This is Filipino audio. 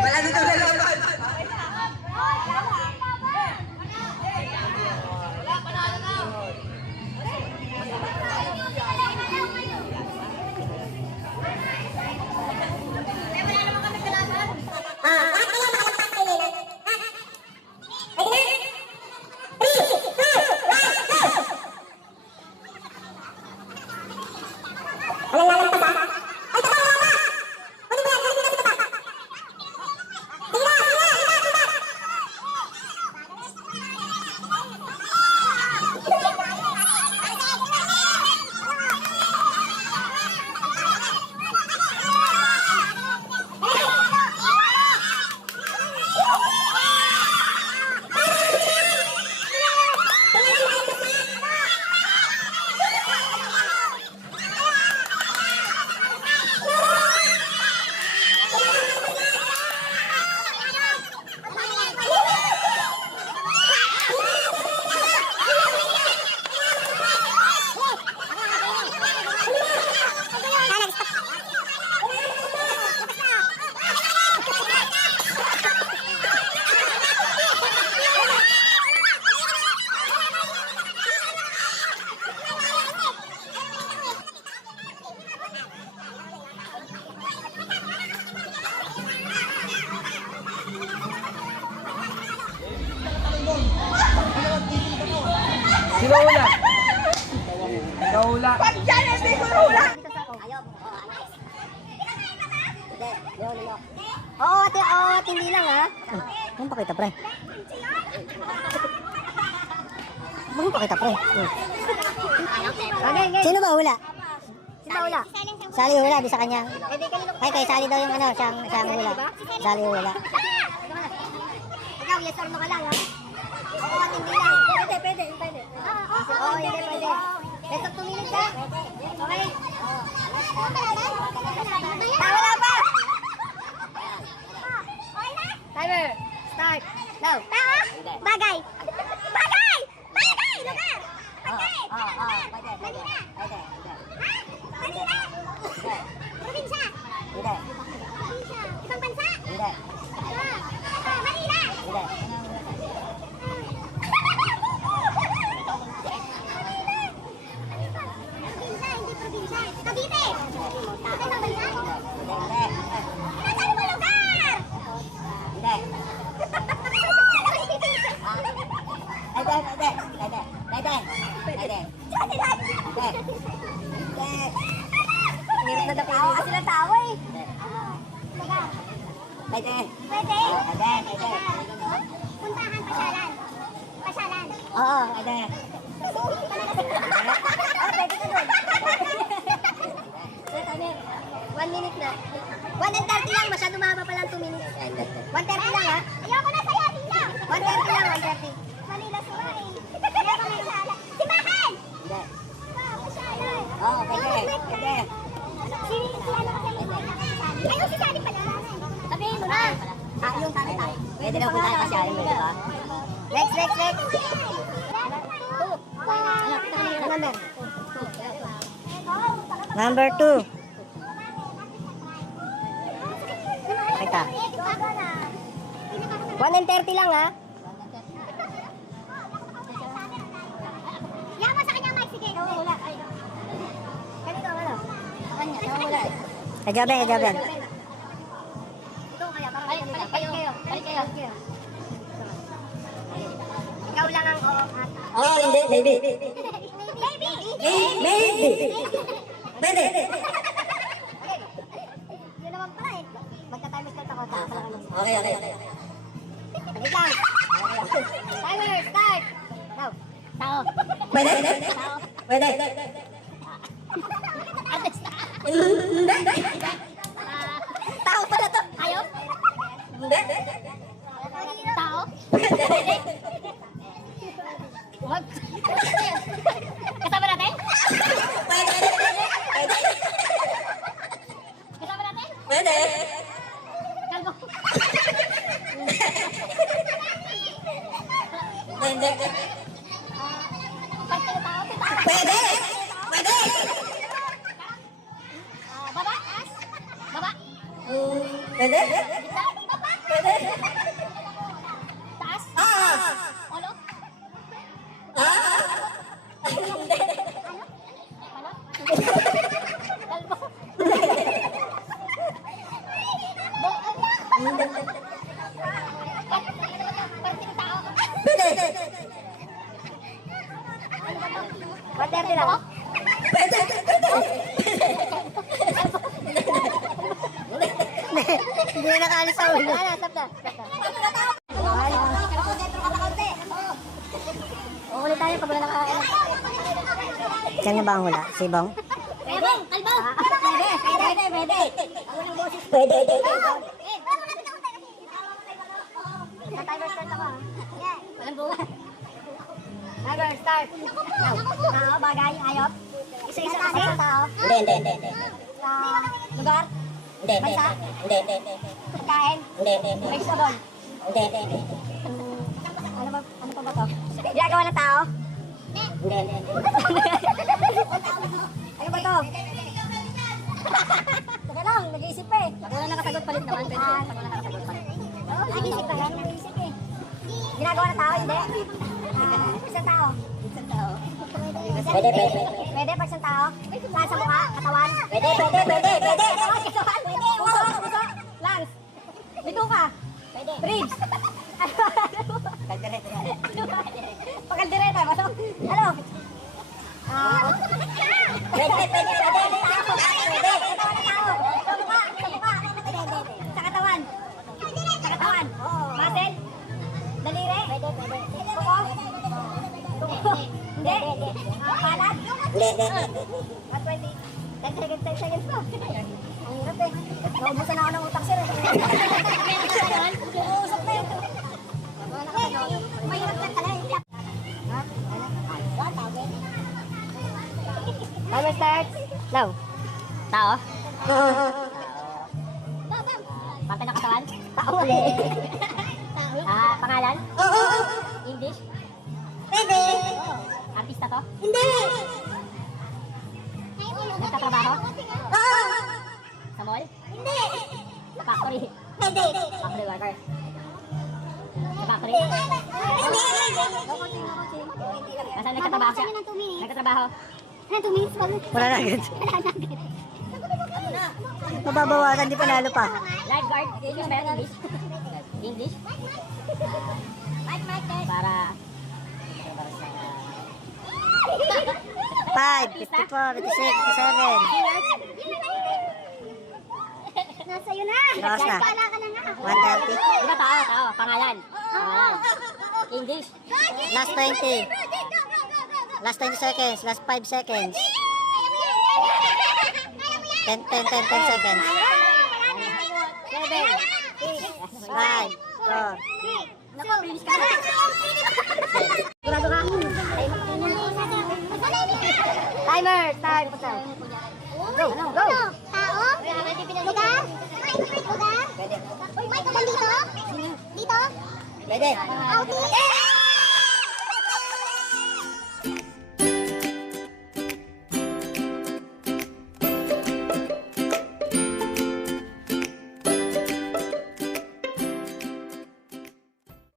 Wala dito na laban. Sino hula? Ikaw hula. Pag dyan, hindi ko hula. Oo, ate, hindi lang ha. Ano pa kita, pre? Ano pa kita, pre? Sino ba hula? Sino ba hula? Sali hula, di sa kanya. Ay, kay Sali daw yung ano, siyang hula. Sali hula. Ikaw, yes or no ka lang, ha? Oo, at hindi lang. Pwede. Oo, hindi pwede. Let's up 2 minutes, ha? Okay? Wala pa! Timer, start. Now. Tawa? Bagay. Bagay! Lugar! Pwede. Manila! Ha? Manila! Probinsya! Hindi. Probinsya. Ibang bansa? Hindi. Manila! Hindi. Probinsya, hindi probinsya. Cavite! Ibang bansa? Hindi. Nasaan mo lugar? Hindi. Pwede. Hirap na tawa kasi ng tawa eh. Lugar. Pwede. Pwede? Pwede. Puntahan, pasyalan. Pasyalan. Oo, pwede. Pwede ka doon. 1 minute na. 1 and 30 lang, masyado mahaba pa lang 2 minutes. 1:30 lang ha? Ayoko na sa'yo, Tila. 1:30 lang, 1:30. Manila Suray. Ayoko na sa'yo. Simbahan! Hindi. Pasyalan. Oo, pwede. Pwede. Si ano kasi may ayun si Sally pala. Sabihin mo na. Yung tayo. Pwede na po tayo kasi ayaw mo, di ba? Next. Number 2. Kita. 1 and 30 lang ha. Yaman sa kanya, Mike. Sige. Wala. Ganito ano? Wala. Kajaban. Ito kaya, parang balik kayo. Ikaw lang ang oo at Oh, hindi. Maybe. Pwede. yun naman pala eh. Magka-time start ako. Okay. Saglit lang. Timer, start. Now. Tao. Pwede? Pwede. Tao pala to. Ayaw? Hindi. Tao? Wag. Kasama natin? Pwede. Kasama natin? Pwede. Kalbo. Pwede. Parte ng tao? Pwede. Pwede. Baba? As? Baba? Pwede? Pwede? Taas? Ulo? Hindi. Ano? Kalbo? Konting tao. Pwede. 130 lang. Pwede. Hindi na nakaalis sa ulo. Ano, stop na. Uulit tayo pag wala nakaalis. Kanya ba ang hula? Si Bong? Kalbo! Kalbo! Pwede. Sa timer start ako. Walang buwan. Timer start. Tao, bagay, ayop. Isa-isa kasi sa tao. Hindi. Sa lugar, Hindi. pagkain, Hindi. vegetable. Hindi. Ano pa ba to? Ginagawa ng tao? Hindi. Ano ba to? Teka lang, nag-iisip pa eh. Pag wala nakasagot palit naman, pwede. Pag wala nakasagot palit. Oo, nag-iisip pa yan, nag-iisip eh. Ginagawa ng tao, hindi? Isang tao. Pwede. Pwede pag isang tao? Saan sa mukha? Katawan? Pwede. Katawan, katawan. Puso, puso. Lungs. Bituka. Pwede. Ribs. Kaldereta. Pakaldereta. Ano? Pwede. Sa katawan. Sa katawan. Muscle. Daliri. Tuko. Hindi. Palat. Hindi. 120. 10 seconds pa. Ang hirap eh. Naubusan na ako ng utak sir. Uusap na yun. Mahirap na talaga. Timer starts. Now. Tao? Parte ng katawan? Tao. Pangalan? Oo. English? Pwede. Artista to? Hindi. Nagtatrabaho? Oo. Sa mall? Hindi. Sa factory? Pwede. Factory worker? Sa factory? Hindi. Nasaan nagtatrabaho siya? Nagtatrabaho? Wala na agad. Mababawasan, di panalo pa. Lifeguard? English ba yan? English? English? Para... 5, 54, 56, 57. Nasa yun na! Lost na. Kala ka na nga! 130. Di ba tao? Pangalan? Pangalan. English? Last 20. Last 20 seconds. Last 5 seconds. 10 seconds. 5, 4. Naku, bilis ka na! Sigurado ka? Timer, start. Go, go. Tao? Lugar? Lugar? May kapal dito? Dito? Pwede. Outing?